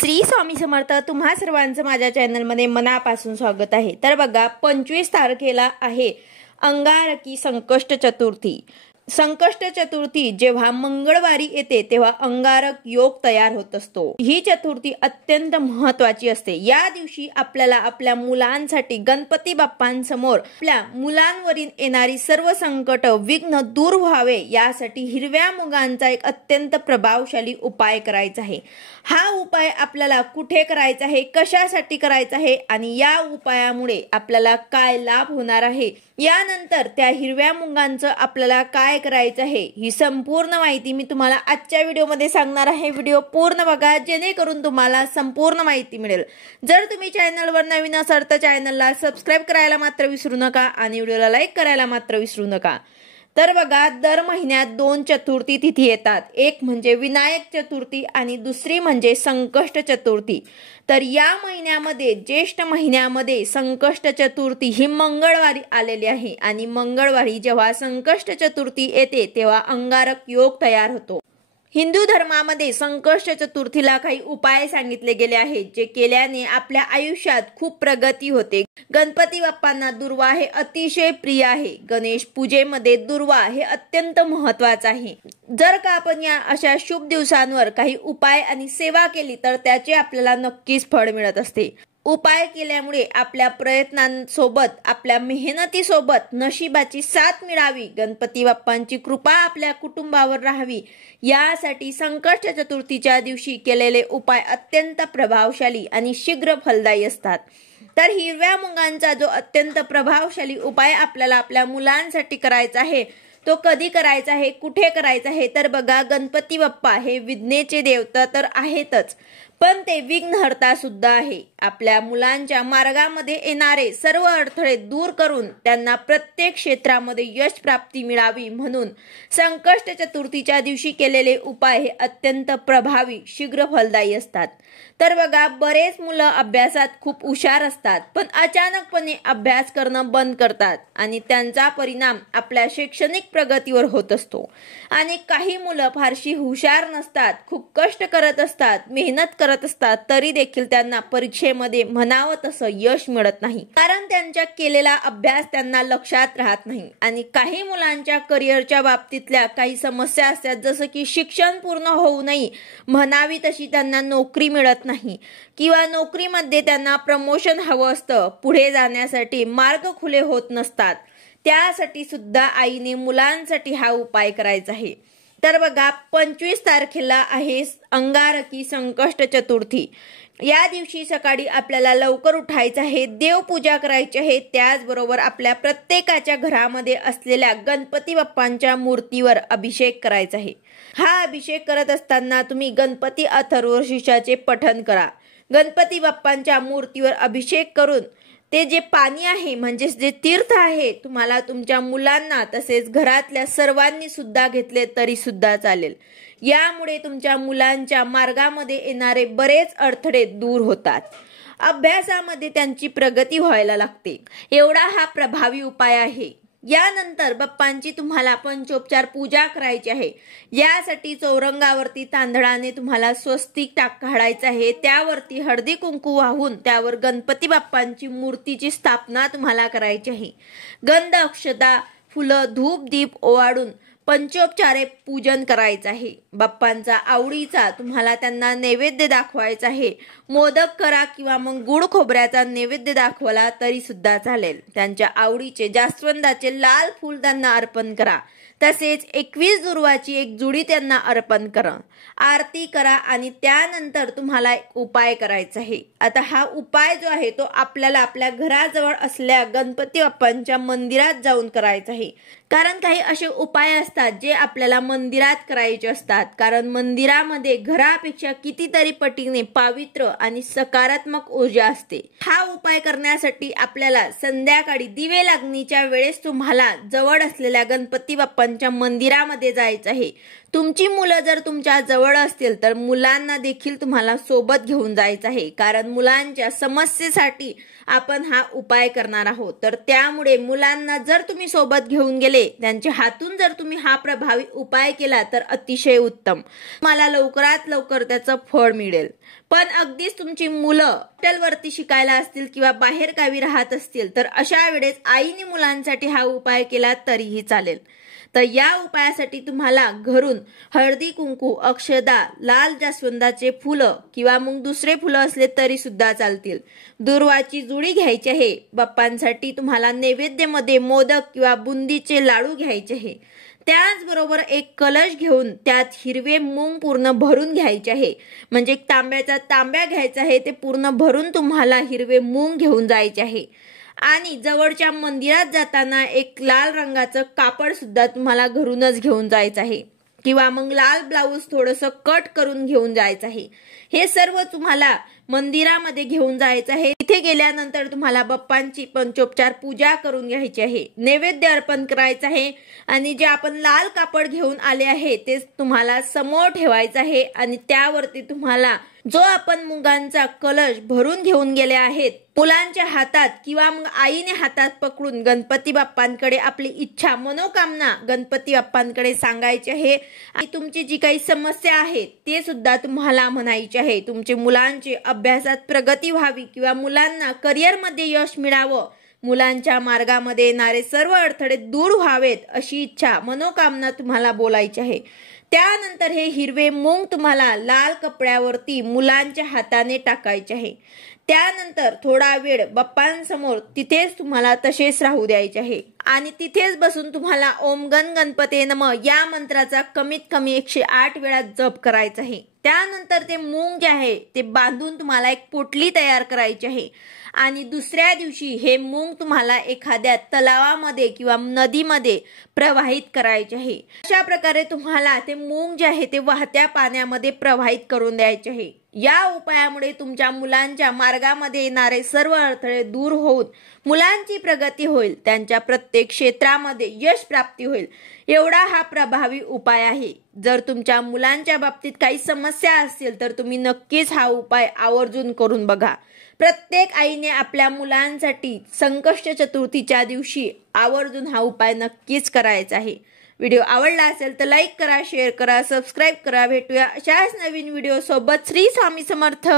श्री स्वामी समर्थ. तुम्हा सर्वांचं माझ्या चॅनलमध्ये मनापासून स्वागत आहे. तर बघा, 25 तारखेला आहे अंगारकी संकष्ट चतुर्थी. संकष्ट चतुर्थी जेव्हा मंगळवारी येते तेव्हा अंगारक योग तयार होत असतो. ही चतुर्थी अत्यंत महत्वाची असते. या दिवशी आपल्याला आपल्या मुलांसाठी गणपती बाप्पांसमोर आपल्या मुलांवरील येणारी सर्व संकट विघ्न दूर व्हावे यासाठी हिरव्या मुगांचा एक अत्यंत प्रभावशाली उपाय करायचा आहे. हा उपाय आपल्याला कुठे करायचा आहे, कशासाठी करायचा आहे आणि या उपायामुळे आपल्याला काय लाभ होणार आहे, यानंतर त्या हिरव्या मुगांचं आपल्याला काय करायचं आहे, ही संपूर्ण माहिती मी तुम्हाला आजच्या व्हिडिओमध्ये सांगणार आहे. व्हिडिओ पूर्ण बघा जेणेकरून तुम्हाला संपूर्ण माहिती मिळेल. जर तुम्ही चॅनलवर नवीन असाल तर चॅनलला सबस्क्राईब करायला मात्र विसरू नका आणि व्हिडिओला लाईक करायला मात्र विसरू नका. तर बघा, दर महिन्यात 2 चतुर्थी तिथी येतात. एक म्हणजे विनायक चतुर्थी आणि दुसरी म्हणजे संकष्ट चतुर्थी. तर या महिन्यामध्ये ज्येष्ठ महिन्यामध्ये संकष्ट चतुर्थी ही मंगळवारी आलेली आहे आणि मंगळवारी जेव्हा संकष्ट चतुर्थी येते तेव्हा अंगारक योग तयार होतो. हिंदू धर्मामध्ये संकष्ट चतुर्थीला काही उपाय सांगितले गेले आहेत जे केल्याने आपल्या आयुष्यात खूप प्रगती होते. गणपती बाप्पांना दुर्वा हे अतिशय प्रिय आहे. गणेश पूजेमध्ये दुर्वा हे अत्यंत महत्वाचं आहे. जर का आपण या अशा शुभ दिवसांवर काही उपाय आणि सेवा केली तर त्याचे आपल्याला नक्कीच फळ मिळत असते. उपाय केल्यामुळे आपल्या प्रयत्नांसोबत आपल्या मेहनतीसोबत नशिबाची साथ मिळावी, गणपती बाप्पांची कृपा आपल्या कुटुंबावर राहावी, यासाठी संकष्ट चतुर्थीच्या दिवशी केलेले उपाय अत्यंत प्रभावशाली आणि शीघ्र फलदायी असतात. तर हिरव्या मुगांचा जो अत्यंत प्रभावशाली उपाय आपल्याला आपल्या मुलांसाठी करायचा आहे तो कधी करायचा आहे, कुठे करायचा आहे, तर बघा, गणपती बाप्पा हे विघ्नेचे देवता तर आहेतच, पण ते विघ्नहर्ता सुद्धा आहे. आपल्या मुलांच्या मार्गामध्ये येणारे सर्व अडथळे दूर करून त्यांना प्रत्येक क्षेत्रामध्ये यश प्राप्ती मिळावी म्हणून संकष्ट चतुर्थीच्या दिवशी केलेले उपाय हे अत्यंत प्रभावी, शीघ्र फलदायी असतात. तर बघा, बरेच मुलं अभ्यासात खूप हुशार असतात पण अचानकपणे अभ्यास करणं बंद करतात आणि त्यांचा परिणाम आपल्या शैक्षणिक प्रगतीवर होत असतो. आणि काही मुलं फारशी हुशार नसतात, खूप कष्ट करत असतात, मेहनत करत असतात, तरी देखील त्यांना परीक्षेमध्ये म्हणावं तसं यश मिळत नाही, कारण त्यांच्या केलेला अभ्यास त्यांना लक्षात राहत नाही. आणि काही मुलांच्या करिअरच्या बाबतीतल्या काही समस्या असतात, जसं की शिक्षण पूर्ण होऊ नये, म्हणावी तशी त्यांना नोकरी मिळत नाही किंवा नोकरीमध्ये त्यांना प्रमोशन हवं असतं, पुढे जाण्यासाठी मार्ग खुले होत नसतात. त्यासाठी सुद्धा आईने मुलांसाठी हा उपाय करायचा आहे. तर बघा, 25 तारखेला आहे अंगारकी संकष्ट चतुर्थी. या दिवशी सकाळी आपल्याला लवकर उठायचं आहे, देवपूजा करायची आहे, त्याचबरोबर आपल्या प्रत्येकाच्या घरामध्ये असलेल्या गणपती बाप्पांच्या मूर्तीवर अभिषेक करायचा आहे. हा अभिषेक करत असताना तुम्ही गणपती अथर्वशीर्षाचे पठण करा. गणपती बाप्पांच्या मूर्तीवर अभिषेक करून ते जे पाणी आहे म्हणजेच जे तीर्थ आहे, तुम्हाला तुमच्या मुलांना तसेच घरातल्या सर्वांनी सुद्धा घेतले तरी सुद्धा चालेल. यामुळे तुमच्या मुलांच्या मार्गामध्ये येणारे बरेच अडथळे दूर होतात. अभ्यासामध्ये त्यांची प्रगती व्हायला लागते. एवढा हा प्रभावी उपाय आहे. यानंतर बाप्पांची तुम्हाला पंचोपचार पूजा करायची आहे. यासाठी चौरंगावरती तांदळाने तुम्हाला स्वस्तिक काढायचं आहे. त्यावरती हळदी कुंकू वाहून त्यावर गणपती बाप्पांची मूर्तीची स्थापना तुम्हाला करायची आहे. गंध, अक्षता, फुलं, धूप, दीप ओवाळून पंचोपचारे पूजन करायचं आहे. बाप्पांचा आवडीचा तुम्हाला त्यांना नैवेद्य दाखवायचा आहे. मोदक करा किंवा मग गुळ खोबऱ्याचा नैवेद्य दाखवला तरी सुद्धा चालेल. त्यांच्या आवडीचे जास्वंदाचे लाल फूल त्यांना अर्पण करा. तसेच 21 दुर्वाची एक जुडी त्यांना अर्पण करा. आरती करा आणि त्यानंतर तुम्हाला एक उपाय करायचा आहे. आता हा उपाय जो आहे तो आपल्याला आपल्या घराजवळ असलेल्या गणपती बाप्पांच्या मंदिरात जाऊन करायचा आहे. कारण काही असे उपाय असतात जे आपल्याला मंदिरात करायचे असतात, कारण मंदिरामध्ये घरापेक्षा कितीतरी पटीने पवित्र आणि सकारात्मक ऊर्जा असते. हा उपाय करण्यासाठी आपल्याला संध्याकाळी दिवे लागणीच्या वेळेस तुम्हाला जवळ असलेल्या गणपती बाप्पांच्या बाप्पांच्या मंदिरामध्ये जायचं आहे। तुमची मुलं जर तुमच्या जवळ असतील तर मुलांना देखील तुम्हाला सोबत घेऊन जायचं आहे, कारण मुलांच्या समस्येसाठी आपण हा उपाय करणार आहोत। तर त्यामुळे मुलांना जर तुम्ही सोबत घेऊन गेले, त्यांच्या हातून जर तुम्ही हा प्रभावी उपाय केला तर अतिशय उत्तम, तुम्हाला लवकरात लवकर त्याचं फळ मिळेल। पण अगदीच तुमची मुलं हॉस्टेलवरती शिकायला असतील किंवा बाहेर गावी राहत असतील तर अशा वेळेस आईने मुलांसाठी हा उपाय केला तरीही चालेल। तर या उपायासाठी तुम्हाला घरून हळदी कुंकू, अक्षदा, लाल जास्वंदाचे फुलं किंवा मग दुसरे फुलं असले तरी सुद्धा चालतील, दुर्वाची जुडी घ्यायची आहे। बाप्पांसाठी तुम्हाला नैवेद्यामध्ये मोदक किंवा बुंदीचे लाडू घ्यायचे आहे। त्याचबरोबर एक कलश घेऊन त्यात हिरवे मूग पूर्ण भरून घ्यायचे आहे, म्हणजे तांब्याचा तांब्या घ्यायचा आहे, ते पूर्ण भरून तुम्हाला हिरवे मूग घेऊन जायचे आहे। आणि जवळच्या मंदिरात जाताना एक लाल रंगाचं कापड सुद्धा तुम्हाला घरूनच घेऊन जायचं आहे, किंवा मग लाल ब्लाऊज थोडंसं कट करून घेऊन जायचं आहे। हे सर्व तुम्हाला मंदिरामध्ये घेऊन जायचं आहे। तिथे गेल्यानंतर तुम्हाला बाप्पांची पंचोपचार पूजा करून घ्यायची आहे, नैवेद्य अर्पण करायचं आहे, आणि जे आपण लाल कापड घेऊन आले आहे ते तुम्हाला समोर ठेवायचं आहे, आणि त्यावरती तुम्हाला जो आपण मुगांचा कलश भरून घेऊन गेले आहेत मुलांच्या हातात किंवा मग आईने हातात पकडून गणपती बाप्पांकडे आपली इच्छा, मनोकामना गणपती बाप्पांकडे सांगायची आहे। आणि तुमची जी काही समस्या आहे ते सुद्धा तुम्हाला म्हणायची आहे। तुमचे मुलांची अभ्यासात प्रगती व्हावी किंवा मुलांना करिअरमध्ये यश मिळावं, मुलांच्या मार्गामध्ये येणारे सर्व अडथळे दूर व्हावेत अशी इच्छा, मनोकामना तुम्हाला बोलायची आहे। त्यानंतर हे हिरवे मूग तुम्हाला लाल कपड्यावरती मुलांच्या हाताने टाकायचे आहे। त्यानंतर थोडा वेळ बाप्पांसमोर तिथेच तुम्हाला तसेच राहू द्यायचे आहे, आणि तिथेच बसून तुम्हाला ओम गण गणपते नमः या मंत्राचा कमीत कमी 108 वेळा जप करायचा आहे। त्यानंतर ते मूग जे आहे ते बांधून तुम्हाला एक पोटली तयार करायची आहे, आणि दुसऱ्या दिवशी हे मूग तुम्हाला एखाद्या तलावामध्ये किंवा नदीमध्ये प्रवाहित करायचे आहे। अशा प्रकारे तुम्हाला ते मूग जे आहे ते वाहत्या पाण्यामध्ये प्रवाहित करून द्यायचे आहे। या उपायामुळे तुमच्या मुलांच्या मार्गामध्ये येणारे सर्व अडथळे दूर होऊन मुलांची प्रगती होईल, त्यांच्या प्रत्येक क्षेत्रामध्ये यश प्राप्ती होईल। एवढा हा प्रभावी उपाय आहे। जर तुमच्या मुलांच्या बाबतीत काही समस्या असतील तर तुम्ही नक्कीच हा उपाय आवर्जून करून बघा। प्रत्येक आईने आपल्या मुलांसाठी संकष्ट चतुर्थीच्या दिवशी आवर्जून हा उपाय नक्कीच करायचा आहे। व्हिडिओ आवडला असेल तर लाईक करा, शेअर करा, सबस्क्राईब करा। भेटूया अशाच नवीन व्हिडिओ सोबत। श्री स्वामी समर्थ।